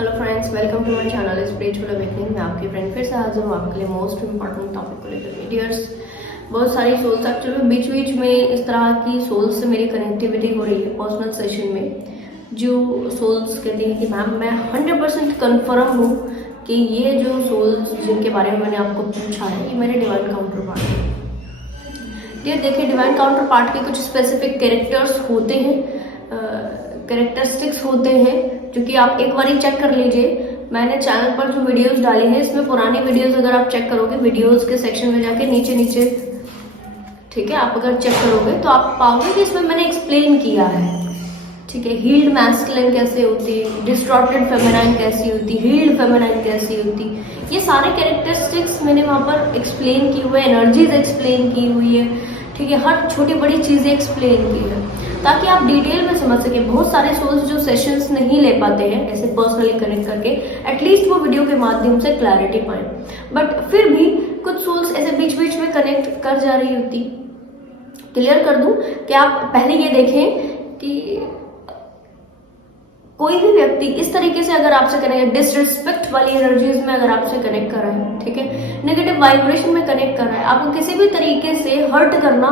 Hello friends, welcome to my channel spiritual awakening. मैं आपकी friend फिर से हाजिर हूँ आपके लिए मोस्ट इम्पॉर्टेंट टॉपिक को लेकर। डियर्स, बहुत सारी सोल्स एक्चुअली बीच बीच में इस तरह की सोल्स से मेरी कनेक्टिविटी हो रही है पर्सनल सेशन में, जो सोल्स कहती हैं कि मैम मैं 100% कन्फर्म हूँ कि ये जो सोल्स जिनके बारे में मैंने आपको पूछा है ये मेरे डिवाइन काउंटर पार्ट है। डियर देखिए, डिवाइन काउंटर पार्ट के कुछ स्पेसिफिक कैरेक्टर्स होते हैं, कैरेक्टरिस्टिक्स होते हैं, जो कि आप एक बार चेक कर लीजिए। मैंने चैनल पर जो वीडियोस डाली हैं इसमें पुरानी वीडियोस अगर आप चेक करोगे वीडियोस के सेक्शन में जाके नीचे नीचे, ठीक है, आप अगर चेक करोगे तो आप पाओगे कि इसमें मैंने एक्सप्लेन किया है। ठीक है, हील्ड मैस्कुलिन कैसे होती है, डिस्टॉर्टेड फेमिनाइन कैसी होती, हील्ड फेमिनाइन कैसी होती, ये सारे कैरेक्टरिस्टिक्स मैंने वहाँ पर एक्सप्लेन की हुई है, एनर्जीज एक्सप्लेन की हुई है। ठीक है, हर छोटी बड़ी चीज़ें एक्सप्लेन की है ताकि आप डिटेल में समझ सके। बहुत सारे सोल्स जो सेशंस नहीं ले पाते हैं ऐसे पर्सनली कनेक्ट करके, एटलीस्ट वो वीडियो के माध्यम से क्लैरिटी पाएं। बट फिर भी कुछ सोल्स ऐसे बीच बीच में कनेक्ट कर जा रही होती। क्लियर कर दूं कि आप पहले ये देखें कि कोई भी व्यक्ति इस तरीके से अगर आपसे कनेक्ट, डिसरिस्पेक्ट वाली एनर्जीज में अगर आपसे कनेक्ट कर रहा है, ठीक है, नेगेटिव वाइब्रेशन में कनेक्ट कर रहा है, आपको किसी भी तरीके से हर्ट करना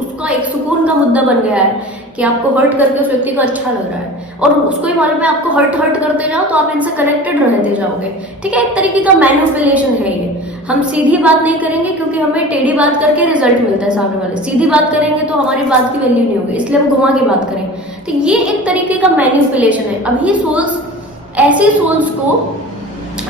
उसका एक सुकून का मुद्दा बन गया है कि आपको हर्ट करके उस व्यक्ति को अच्छा लग रहा है और उसको ही मालूम है आपको हर्ट करते जाओ तो आप इनसे कनेक्टेड रहते जाओगे। ठीक है, एक तरीके का मैनिपुलेशन है ये। हम सीधी बात नहीं करेंगे क्योंकि हमें टेढ़ी बात करके रिजल्ट मिलता है सामने वाले, सीधी बात करेंगे तो हमारी बात की वैल्यू नहीं होगी, इसलिए हम घुमा के बात करें। तो ये एक तरीके का मैनिपुलेशन है। अब ये सोल्स, ऐसे सोल्स को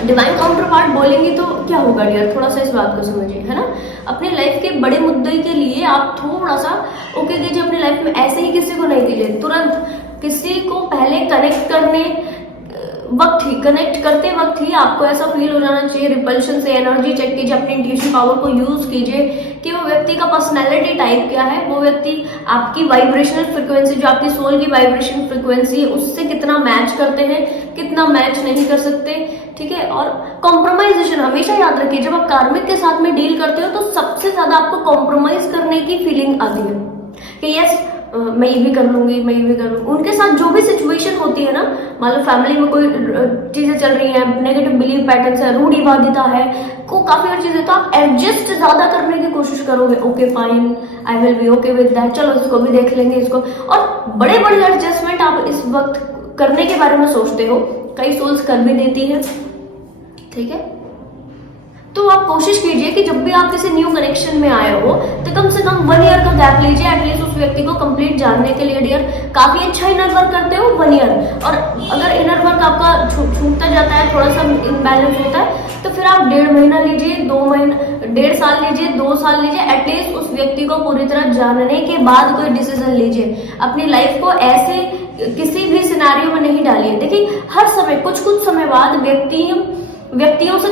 डिवाइन काउंटर पार्ट बोलेंगे तो क्या होगा डियर, थोड़ा सा इस बात को समझिए, है ना। अपने लाइफ के बड़े मुद्दे के लिए आप थोड़ा सा ओके दीजिए अपने लाइफ में, ऐसे ही किसी को नहीं दीजिए। तुरंत किसी को पहले कनेक्ट करने वक्त ही, कनेक्ट करते वक्त ही आपको ऐसा फील हो जाना चाहिए, रिपल्शन से एनर्जी चेक कीजिए, अपनी इंट्यूशन पावर को यूज कीजिए कि वो व्यक्ति का पर्सनैलिटी टाइप क्या है, वो व्यक्ति आपकी वाइब्रेशनल फ्रिक्वेंसी, जो आपकी सोल की वाइब्रेशन फ्रिक्वेंसी है, उससे कितना मैच करते हैं, कितना मैच नहीं कर सकते। ठीक है, और कॉम्प्रोमाइजेशन हमेशा याद रखिए, जब आप कार्मिक के साथ में डील करते हो तो सबसे ज्यादा आपको कॉम्प्रोमाइज करने की फीलिंग आती है कि यस मैं ये भी कर लूंगी, मैं ये भी कर लूंगी। उनके साथ जो भी सिचुएशन होती है ना, मान लो फैमिली में कोई चीजें चल रही हैं, नेगेटिव बिलीव पैटर्न्स है, रूढ़िवादिता है, को काफी और चीजें, तो आप एडजस्ट ज्यादा करने की कोशिश करोगे। Okay fine, I will be okay with that, चलो इसको भी देख लेंगे इसको, और बड़े बड़े एडजस्टमेंट आप इस वक्त करने के बारे में सोचते हो। कई सोल्स कर भी देती है, ठीक है। तो आप कोशिश कीजिए कि जब भी आप किसी न्यू कनेक्शन में आए हो तो कम से कम 1 ईयर का गैप लीजिए एटलीस्ट उस व्यक्ति को कंप्लीट जानने के लिए। डियर, काफी अच्छा इनर वर्क करते हो 1 ईयर, और अगर इनर वर्क आपका छूटता जाता है, थोड़ा सा इम्बैलेंस होता है, तो फिर आप 1.5 महीना लीजिए, 2 महीना, 1.5 साल लीजिए, 2 साल लीजिए, एटलीस्ट उस व्यक्ति को पूरी तरह जानने के बाद कोई डिसीजन लीजिए। अपनी लाइफ को ऐसे किसी भी सिनेरियो में नहीं डालिए। देखिए, हर समय कुछ समय बाद व्यक्तियों से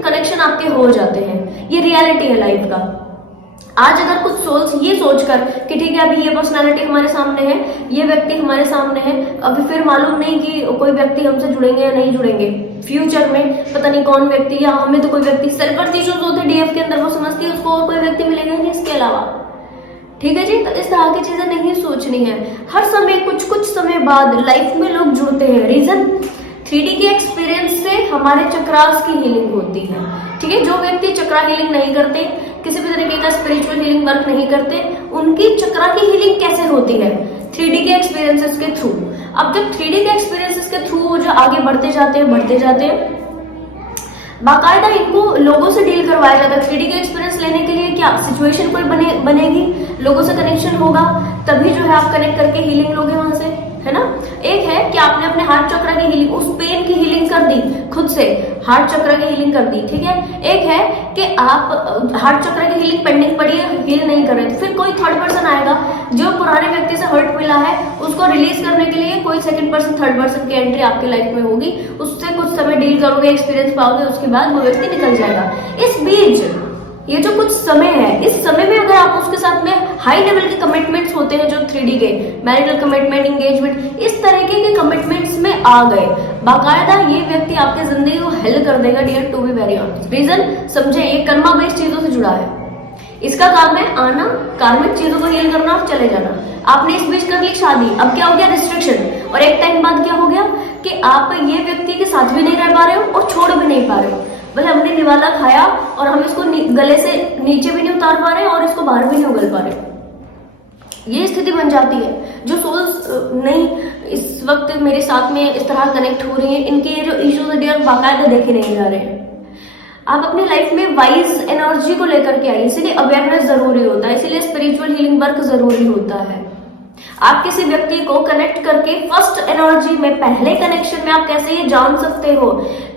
कनेक्शन आपके हो जाते हैं, ये रियलिटी है लाइफ का। आज अगर कुछ सोल्स ये सोचकर कि ठीक है अभी ये पर्सनालिटी हमारे सामने है, ये व्यक्ति हमारे सामने है, अभी फिर मालूम नहीं कि कोई व्यक्ति हमसे जुड़ेंगे या नहीं जुड़ेंगे, फ्यूचर में पता नहीं कौन व्यक्ति, या हमें तो कोई व्यक्ति, सेल्फ इश्यूज होते हैं डीएफ के अंदर, वो समझती है उसको और कोई व्यक्ति मिलेगा नहीं इसके अलावा। ठीक है जी, तो इस तरह की चीजें नहीं सोचनी है। हर समय कुछ समय बाद लाइफ में लोग जुड़ते हैं। रीजन 3D के एक्सपीरियंस से हमारे चक्रास की हीलिंग होती है। ठीक है, जो व्यक्ति चक्रा हीलिंग नहीं करते, किसी भी तरीके का स्पिरिचुअल हीलिंग वर्क नहीं करते, उनकी चक्रा की हीलिंग कैसे होती है? 3D के एक्सपीरियंसेस के थ्रू। अब जब 3D के एक्सपीरियंसेस के थ्रू वो जो आगे बढ़ते जाते हैं, बाकायदा इनको लोगों से डील करवाया जाता है। 3D के एक्सपीरियंस लेने के लिए क्या सिचुएशन कोई बनेगी, लोगों से कनेक्शन होगा, तभी जो है आप कनेक्ट करके हीलिंग लोगे वहां से, है ना। एक है कि आपने अपने हार्ट चक्र की हीलिंग, उस पेन की हीलिंग कर दी, खुद से हार्ट चक्र की हीलिंग कर दी, ठीक है। एक है कि आप हार्ट चक्र की हीलिंग पेंडिंग पड़ी है, हील नहीं कर रहे, फिर कोई थर्ड पर्सन आएगा जो पुराने व्यक्ति से हर्ट मिला है उसको रिलीज करने के लिए कोई सेकंड पर्सन, थर्ड पर्सन की एंट्री आपकी लाइफ में होगी, उससे कुछ समय डील करोगे, एक्सपीरियंस पाओगे, उसके बाद वो व्यक्ति निकल जाएगा। इस बीच ये जो कुछ समय है, इस समय में अगर आप उसके साथ में हाई लेवल के कमिटमेंट्स होते हैं, जो 3D के मैरिटल कमिटमेंट, एंगेजमेंट, इस तरीके के कमिटमेंट्स में आ गए, बाकायदा ये व्यक्ति आपकी जिंदगी को हेल कर देगा। Dear, to be very honest, reason समझे, ये कर्मा बेस्ड चीजों से जुड़ा है। इसका काम है आना, कार्मिक चीजों को हील करना और चले जाना। आपने इस बीच कर ली शादी, अब क्या हो गया, रिस्ट्रिक्शन, और एक टाइम बाद क्या हो गया कि आप ये व्यक्ति के साथ भी नहीं रह पा रहे हो और छोड़ भी नहीं पा रहे हो। भले हमने निवाला खाया और हम इसको गले से नीचे भी नहीं उतार पा रहे और इसको बाहर भी नहीं उगल पा रहे। ये स्थिति बन जाती है। जो सोल्स नहीं इस वक्त मेरे साथ में इस तरह कनेक्ट हो रही है, इनके ये जो इश्यूज है डियर बाकायदा देखे नहीं जा रहे हैं। आप अपनी लाइफ में वाइज एनर्जी को लेकर के आइए, इसीलिए अवेयरनेस जरूरी होता है, इसीलिए स्पिरिचुअल हीलिंग वर्क जरूरी होता है। आप किसी व्यक्ति को कनेक्ट करके फर्स्ट एनर्जी में, पहले कनेक्शन में आप कैसे ये जान सकते हो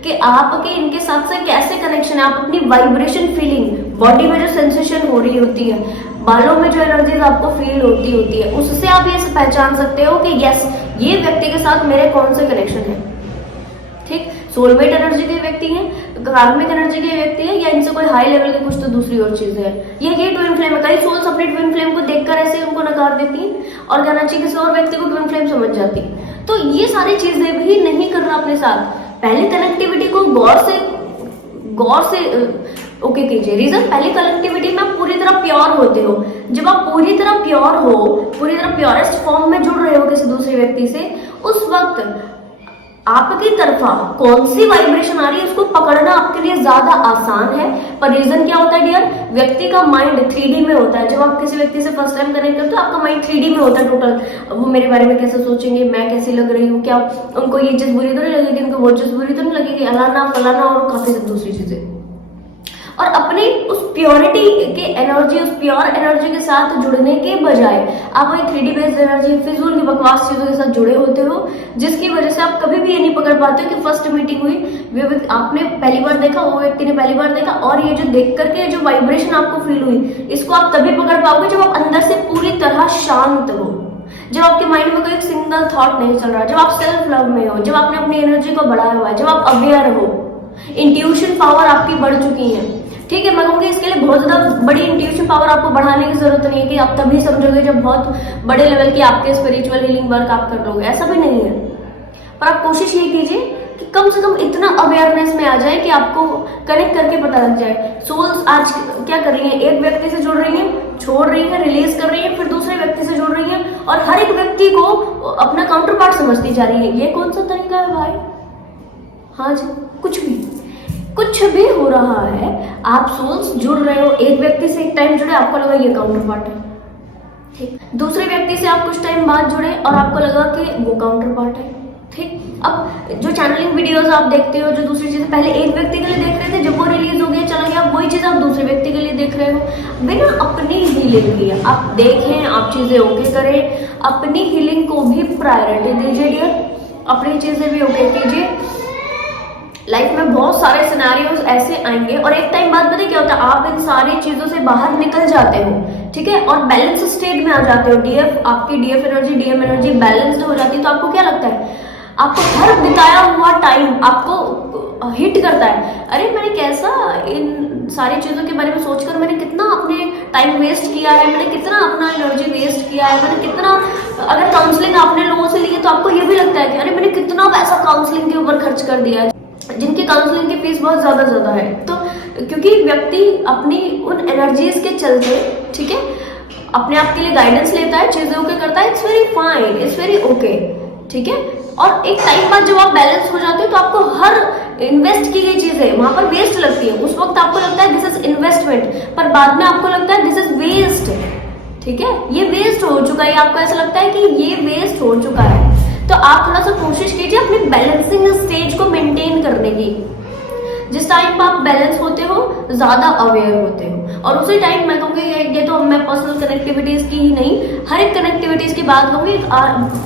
कि आपके इनके साथ से कैसे कनेक्शन है। आप अपनी वाइब्रेशन फीलिंग, बॉडी में जो सेंसेशन हो रही होती है, बालों में जो एनर्जीज आपको फील होती है, उससे आप ये पहचान सकते हो कि यस ये व्यक्ति के साथ मेरे कौन से कनेक्शन है। ठीक, सोलमेट एनर्जी के व्यक्ति हैं, कार्मिक एनर्जी के व्यक्ति है, या इनसे कोई हाई लेवल की कुछ तो दूसरी और चीज है। ये ट्विन फ्लेम है। कई सोल्स अपने ट्विन फ्लेम को देखकर ऐसे उनको नकार देती हैं और कहना चाहिए किसी और व्यक्ति को ट्विन फ्लेम समझ जाती। तो ये सारी चीजें भी नहीं करना अपने साथ। पहले कनेक्टिविटी को गौर से ओके कीजिए। रीजन, पहली कनेक्टिविटी में आप पूरी तरह प्योर होते हो। जब आप पूरी तरह प्योर हो, पूरी तरह प्योरेस्ट फॉर्म में जुड़ रहे हो किसी दूसरे व्यक्ति से, उस वक्त आपकी तरफा कौन सी वाइब्रेशन आ रही है उसको पकड़ना आपके लिए ज्यादा आसान है। पर रीजन क्या होता है डियर, व्यक्ति का माइंड 3D में होता है। जब आप किसी व्यक्ति से फर्स्ट टाइम कनेक्ट करते हो, आपका माइंड 3D में होता है टोटल। वो मेरे बारे में कैसे सोचेंगे, मैं कैसी लग रही हूँ, क्या उनको ये चीज बुरी तो नहीं लगेगी, उनको वो चीज बुरी तो नहीं लगेगी, अलाना फलाना और काफी दूसरी चीजें। और अपनी उस प्योरिटी के एनर्जी, उस प्योर एनर्जी के साथ जुड़ने के बजाय आप एक 3D बेस्ड एनर्जी, फिजूल की बकवास चीजों के साथ जुड़े होते हो, जिसकी वजह से आप कभी भी ये नहीं पकड़ पाते हो कि फर्स्ट मीटिंग हुई, आपने पहली बार देखा, वो व्यक्ति ने पहली बार देखा, और ये जो देख करके जो वाइब्रेशन आपको फील हुई, इसको आप तभी पकड़ पाओगे जब आप अंदर से पूरी तरह शांत हो, जब आपके माइंड में कोई एक सिंगल थॉट नहीं चल रहा, जब आप सेल्फ लव में हो, जब आपने अपनी एनर्जी को बढ़ाया हुआ है, जब आप अवेयर हो, इंट्यूशन पावर आपकी बढ़ चुकी है। ठीक है, मैं कहूँगी इसके लिए बहुत ज्यादा बड़ी इंट्यूशन पावर आपको बढ़ाने की जरूरत नहीं है कि आप तभी समझोगे जब बहुत बड़े लेवल की आपके स्पिरिचुअल हीलिंग वर्क आप कर लोगे, ऐसा भी नहीं है। पर आप कोशिश ये कीजिए कि कम से कम इतना अवेयरनेस में आ जाए कि आपको कनेक्ट करके पता लग जाए सोल्स आज क्या कर रही है। एक व्यक्ति से जुड़ रही है, छोड़ रही है, रिलीज कर रही है, फिर दूसरे व्यक्ति से जुड़ रही है, और हर एक व्यक्ति को अपना काउंटर पार्ट समझती जा रही है। ये कौन सा तरीका है भाई? हाँ जी, कुछ भी हो रहा है, आप सोल्स जुड़ रहे हो, एक व्यक्ति से एक टाइम जुड़े, आपको लगा ये काउंटर पार्ट है। ठीक, दूसरे व्यक्ति से आप कुछ टाइम बाद जुड़े और आपको लगा कि वो काउंटर पार्ट है। ठीक, अब जो चैनलिंग वीडियोस आप देखते हो, जो दूसरी चीजें पहले एक व्यक्ति के लिए देख रहे थे, जब वो रिलीज हो गया चला गया, वही चीज आप दूसरे व्यक्ति के लिए देख रहे हो बिना अपनी हीलिंग किए। आप देखें, आप चीजें ओके करें, अपनी हीलिंग को भी प्रायोरिटी दीजिए डियर, अपनी चीजें भी ओके कीजिए। लाइफ में बहुत सारे सिनेरियोज ऐसे आएंगे और एक टाइम बाद पता क्या होता है, आप इन सारी चीजों से बाहर निकल जाते हो, ठीक है, और बैलेंस स्टेट में आ जाते हो। आपकी DF energy, DM energy balanced हो जाती है, तो आपको क्या लगता है, आपको हर बिताया हुआ टाइम आपको हिट करता है। अरे मैंने कैसा इन सारी चीजों के बारे में सोचकर मैंने कितना अपने टाइम वेस्ट किया है, मैंने कितना अपना एनर्जी वेस्ट किया है, मैंने कितना, अगर काउंसलिंग आपने लोगों से ली है तो आपको ये भी लगता है कि अरे मैंने कितना पैसा काउंसलिंग के ऊपर खर्च कर दिया है, जिनकी काउंसलिंग की फीस बहुत ज्यादा है। तो क्योंकि व्यक्ति अपनी उन एनर्जीज के चलते, ठीक है, अपने आप के लिए गाइडेंस लेता है, चीजें ओके करता है, it's very fine, it's very okay, ठीक है। और एक टाइम बाद जब आप बैलेंस हो जाते हो तो आपको हर इन्वेस्ट की गई चीजें वहां पर वेस्ट लगती है। उस वक्त आपको लगता है दिस इज इन्वेस्टमेंट, पर बाद में आपको लगता है दिस इज वेस्ट, ठीक है, ये वेस्ट हो चुका है, आपको ऐसा लगता है कि ये वेस्ट हो चुका है। तो आप थोड़ा सा कोशिश कीजिए अपनी बैलेंसिंग स्टेज को मेंटेन करने की। जिस टाइम आप बैलेंस होते हो, ज्यादा अवेयर होते हो, और उसी टाइम मैं कहूँगी, ये तो मैं पर्सनल कनेक्टिविटीज की ही नहीं, हर एक कनेक्टिविटीज की बात कहूँगी,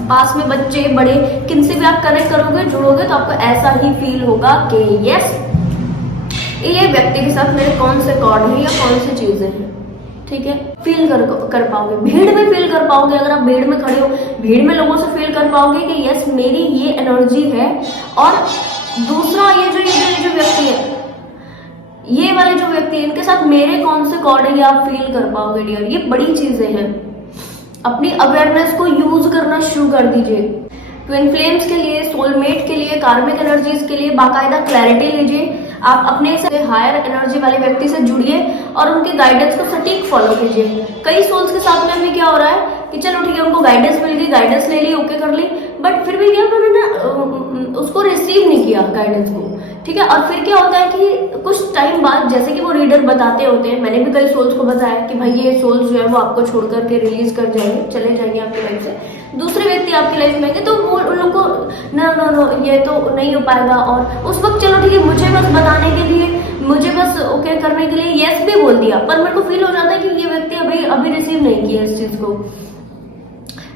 पास में बच्चे बड़े किनसे भी आप कनेक्ट करोगे, जुड़ोगे, तो आपको ऐसा ही फील होगा कि यस ये व्यक्ति के साथ मेरे कौन से कॉर्ड है या कौन सी चीजें हैं, ठीक है, फील कर पाओगे। भीड़ में फील कर पाओगे, अगर आप भीड़ में खड़े हो, भीड़ में लोगों से फील कर पाओगे कि यस मेरी ये एनर्जी है। और दूसरा ये जो व्यक्ति है, ये वाले जो व्यक्ति है, इनके साथ मेरे कौन से कॉर्ड है, ये आप फील कर पाओगे डियर। ये बड़ी चीजें हैं, अपनी अवेयरनेस को यूज करना शुरू कर दीजिए। ट्विन फ्लेम्स के लिए, सोलमेट के लिए, कार्मिक एनर्जीज के लिए बाकायदा क्लैरिटी लीजिए। आप अपने से हायर एनर्जी वाले व्यक्ति से जुड़िए और उनके गाइडेंस को सटीक फॉलो कीजिए। कई सोल्स के साथ में भी क्या हो रहा है कि चलो ठीक है, उनको गाइडेंस मिल गई, गाइडेंस ले ली, ओके कर ली, बट फिर भी क्या उन्होंने उसको रिसीव नहीं किया गाइडेंस को, ठीक है। और फिर क्या होता है कि कुछ टाइम बाद जैसे कि वो रीडर बताते होते हैं, मैंने भी कई सोल्स को बताया कि भाई ये सोल्स जो है वो आपको छोड़ करके रिलीज कर जाएंगे, चले जाएंगे आपकी लाइफ से, दूसरे व्यक्ति आपकी लाइफ में आएंगे, तो वो उन लोगों को नो ये तो नहीं हो पाएगा। और उस वक्त चलो ठीक है, मुझे बस बताने के लिए, मुझे बस ओके करने के लिए यस भी बोल दिया, पर मेरे को फील हो जाता है कि ये व्यक्ति अभी रिसीव नहीं किया इस चीज को।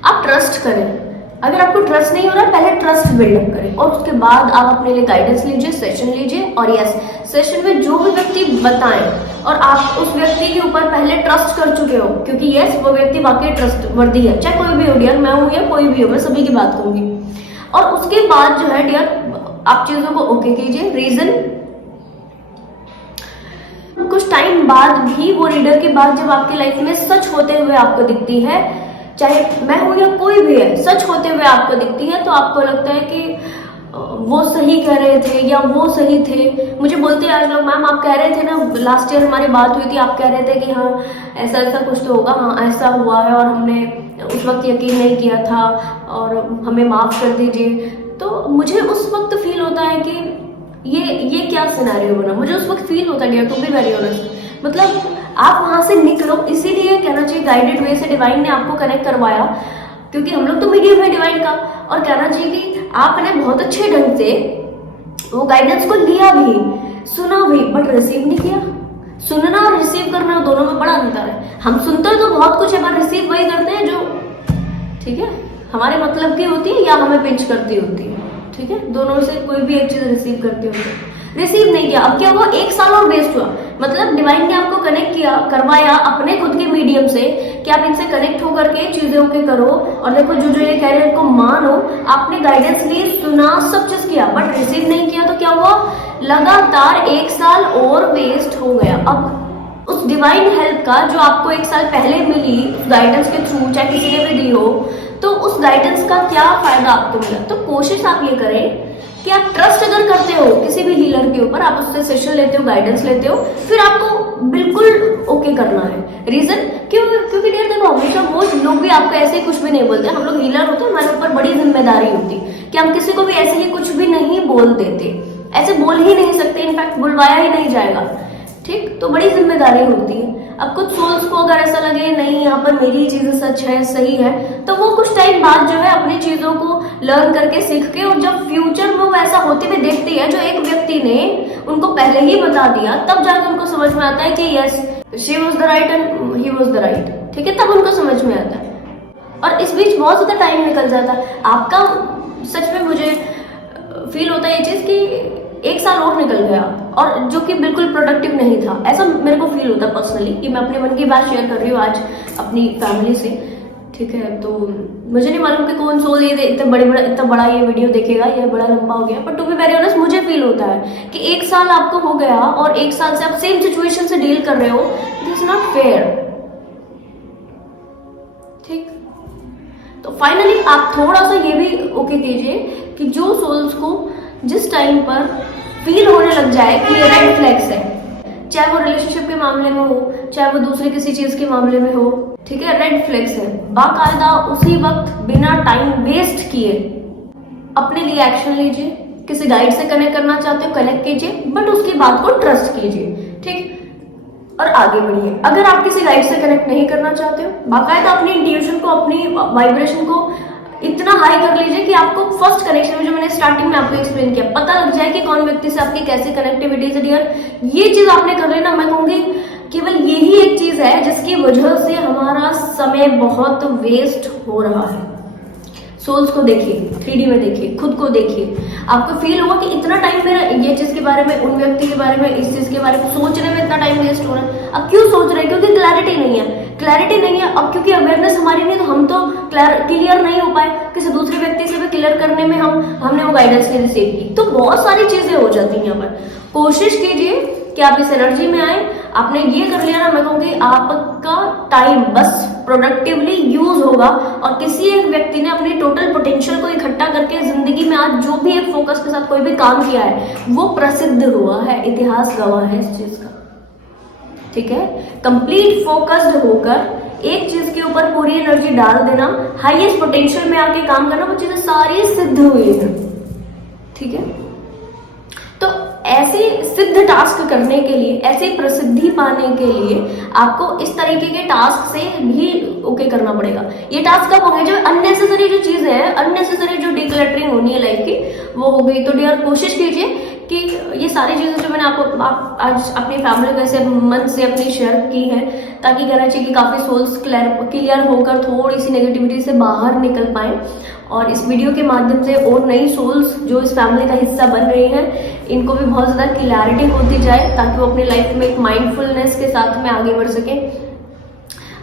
आप ट्रस्ट करें, अगर आपको ट्रस्ट नहीं हो रहा है पहले ट्रस्ट बिल्डअप करें, और उसके बाद आप अपने लिए गाइडेंस लीजिए, सेशन लीजिए। और यस, सेशन में जो भी व्यक्ति बताएं और आप उस व्यक्ति के ऊपर पहले ट्रस्ट कर चुके हो, क्योंकि यस वो व्यक्ति वाकई ट्रस्ट वर्दी है, चाहे कोई भी हो डियर, मैं हूं या कोई भी हो, मैं सभी की बात करूंगी। और उसके बाद जो है डियर आप चीजों को ओके कीजिए। रीजन, कुछ टाइम बाद भी वो रीडर की बात जब आपकी लाइफ में सच होते हुए आपको दिखती है, चाहे मैं हूं या कोई भी है, सच होते हुए आपको दिखती है, तो आपको लगता है कि वो सही कह रहे थे या वो सही थे। मुझे बोलते हैं आज लोग, मैम आप कह रहे थे ना लास्ट ईयर हमारी बात हुई थी, आप कह रहे थे कि हाँ ऐसा ऐसा कुछ तो होगा, हाँ ऐसा हुआ है और हमने उस वक्त यकीन नहीं किया था और हमें माफ कर दीजिए। तो मुझे उस वक्त फील होता है कि ये क्या सिनेरियो बना, मुझे उस वक्त फील होता है, टू बी वेरी ऑनेस्ट। मतलब आप वहां से निकलो, इसीलिए कहना चाहिए गाइडेड वे से डिवाइन ने आपको कनेक्ट करवाया, क्योंकि हम लोग तो मीडियम है डिवाइन का। और कहना चाहिए कि आपने बहुत अच्छे ढंग से वो गाइडेंस को लिया भी, सुना भी, बट रिसीव नहीं किया। सुनना और रिसीव करना दोनों में बड़ा अंतर है। हम सुनते तो बहुत कुछ है, पर रिसीव वही करते हैं जो ठीक है हमारे मतलब की होती है या हमें पिंच करती होती है, ठीक है, दोनों से कोई भी एक चीज रिसीव करते होते हैं। रिसीव नहीं किया, अब क्या हुआ, 1 साल और वेस्ट हुआ। मतलब डिवाइन ने आपको कनेक्ट किया, करवाया अपने खुद के मीडियम से कि आप इनसे कनेक्ट होकर के चीजें ओके करो, और देखो जो जो ये कह रहे हैं उनको मानो। आपने गाइडेंस ली, सुना, सब चीज किया, बट रिसीव नहीं किया, तो क्या हुआ, लगातार 1 साल और वेस्ट हो गया। अब उस डिवाइन हेल्प का जो आपको 1 साल पहले मिली गाइडेंस के थ्रू, चाहे किसी ने भी दी हो, तो उस गाइडेंस का क्या फायदा आपको मिला। तो कोशिश आप ये करें कि आप ट्रस्ट अगर करते हो किसी भी हीलर के ऊपर, आप उससे सेशन लेते हो, गाइडेंस लेते हो, फिर आपको बिल्कुल ओके करना है। रीजन क्यों, क्योंकि डियर देखो हमेशा वो लोग भी आपको ऐसे ही कुछ भी नहीं बोलते। हम लोग हीलर होते हैं, हमारे ऊपर बड़ी जिम्मेदारी होती कि हम किसी को भी ऐसे ही कुछ भी नहीं बोल देते, ऐसे बोल ही नहीं सकते, इनफैक्ट बुलवाया ही नहीं जाएगा, ठीक। तो बड़ी जिम्मेदारी होती है। अब कुछ सोल्स को अगर ऐसा लगे नहीं यहाँ पर मेरी चीजें सच है, सही है, तो वो कुछ टाइम बाद जो है अपनी चीजों को लर्न करके, सीख के, और जब फ्यूचर में वो ऐसा होते हुए देखती है जो एक व्यक्ति ने उनको पहले ही बता दिया, तब जाकर उनको समझ में आता है कि yes she was the right and he was the right, ठीक है, तब उनको समझ में आता है। और इस बीच बहुत ज्यादा टाइम निकल जाता है आपका। सच में मुझे फील होता है ये चीज कि 1 साल और निकल गया, और जो कि बिल्कुल प्रोडक्टिव नहीं था, ऐसा मेरे को फील होता पर्सनली, कि मैं अपने मन की बात शेयर कर रही हूँ आज अपनी फैमिली से, ठीक है। तो मुझे नहीं मालूम कि कौन सोल ये इतना बड़ा ये वीडियो देखेगा, ये बड़ा लंबा हो गया, पर टू बी वेरी ऑनेस्ट मुझे फील होता है कि 1 साल आपको हो गया और 1 साल से आप सेम सिचुएशन से डील कर रहे हो, इट इज नॉट फेयर, ठीक। तो फाइनली आप थोड़ा सा ये भी ओके कीजिए कि जो सोल्स को जिस टाइम पर फील होने लग जाए कि ये रेड फ्लैग्स है, चाहे वो रिलेशनशिप के मामले में हो, चाहे वो दूसरे किसी चीज के मामले में हो, ठीक है, रेड फ्लैग्स है, बाकायदा उसी वक्त बिना टाइम वेस्ट किए अपने लिए एक्शन लीजिए। किसी गाइड से कनेक्ट करना चाहते हो, कनेक्ट कीजिए, बट उसकी बात को ट्रस्ट कीजिए, ठीक, और आगे बढ़िए। अगर आप किसी गाइड से कनेक्ट नहीं करना चाहते हो, बाकायदा अपनी इंट्यूशन को, अपनी वाइब्रेशन को इतना हाई कर लीजिए कि आपको फर्स्ट कनेक्शन में, जो मैंने स्टार्टिंग में आपको एक्सप्लेन किया, पता लग जाए कि कौन व्यक्ति से आपकी कैसी कनेक्टिविटी है डियर। ये चीज आपने कर लेना, मैं कहूंगी केवल यही एक चीज है जिसकी वजह से हमारा समय बहुत वेस्ट हो रहा है। सोल्स को देखिए, 3D में देखिए, खुद को देखिए, आपको फील होगा कि इतना टाइम मेरा ये चीज के बारे में, उन व्यक्ति के बारे में, इस चीज के बारे में सोचने में इतना टाइम वेस्ट हो रहा है। अब क्यों सोच रहे हैं, क्योंकि क्लैरिटी नहीं है, क्लैरिटी नहीं है। अब क्योंकि अवेयरनेस हमारी नहीं, तो हम तो क्लियर नहीं हो पाए, किसी दूसरे व्यक्ति से भी क्लियर करने में हमने वो गाइडेंस नहीं रिसीव की, तो बहुत सारी चीजें हो जाती हैं। यहाँ पर कोशिश कीजिए कि आप इस एनर्जी में आए। आपने ये कर लिया ना, मैं कहूँगी आपका टाइम बस प्रोडक्टिवली यूज होगा, और किसी एक व्यक्ति ने अपनी टोटल पोटेंशियल को इकट्ठा करके जिंदगी में आज जो भी एक फोकस के साथ कोई भी काम किया है वो प्रसिद्ध हुआ है, इतिहास गवाह है इस चीज का, ठीक है। कंप्लीट फोकस्ड होकर एक चीज के ऊपर पूरी एनर्जी डाल देना, हाईएस्ट पोटेंशियल में आके काम करना, वो चीजें सारी सिद्ध हुई है, ठीक है। तो ऐसे सिद्ध टास्क करने के लिए, ऐसे प्रसिद्धि पाने के लिए आपको इस तरीके के टास्क से भी ओके करना पड़ेगा। ये टास्क कब होंगे, जो अननेसेसरी जो चीजें हैं, अननेसेसरी जो डिक्लटरिंग होनी है लाइफ की, वो हो गई। तो डियर कोशिश कीजिए कि ये सारी चीजें जो मैंने आपको आज अपनी फैमिली को ऐसे मन से अपनी शेयर की है, ताकि कहना चाहिए कि काफी सोल्स क्लियर होकर थोड़ी सी नेगेटिविटी से बाहर निकल पाए, और इस वीडियो के माध्यम से और नई सोल्स जो इस फैमिली का हिस्सा बन रही हैं, इनको भी बहुत ज़्यादा क्लैरिटी होती जाए, ताकि वो अपनी लाइफ में एक माइंडफुलनेस के साथ में आगे बढ़ सकें,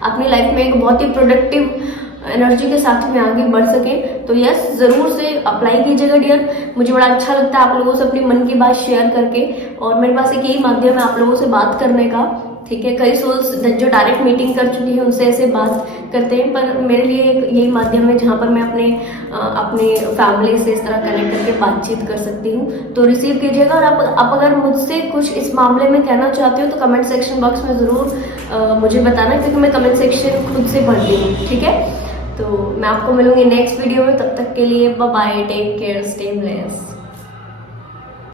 अपनी लाइफ में एक बहुत ही प्रोडक्टिव एनर्जी के साथ में आगे बढ़ सकें। तो यस, ज़रूर से अप्लाई कीजिएगा डियर। मुझे बड़ा अच्छा लगता है आप लोगों से अपनी मन की बात शेयर करके, और मेरे पास एक यही माध्यम है आप लोगों से बात करने का, ठीक है। कई सोल्स जो डायरेक्ट मीटिंग कर चुकी है उनसे ऐसे बात करते हैं, पर मेरे लिए एक यही माध्यम है जहाँ पर मैं अपने फैमिली से इस तरह कनेक्ट करके बातचीत कर सकती हूँ। तो रिसीव कीजिएगा, और आप अगर मुझसे कुछ इस मामले में कहना चाहते हो तो कमेंट सेक्शन बॉक्स में ज़रूर मुझे बताना, क्योंकि मैं कमेंट सेक्शन खुद से पढ़ती हूँ, ठीक है। तो मैं आपको मिलूंगी नेक्स्ट वीडियो में, तब तक के लिए bye bye, take care, stay blessed.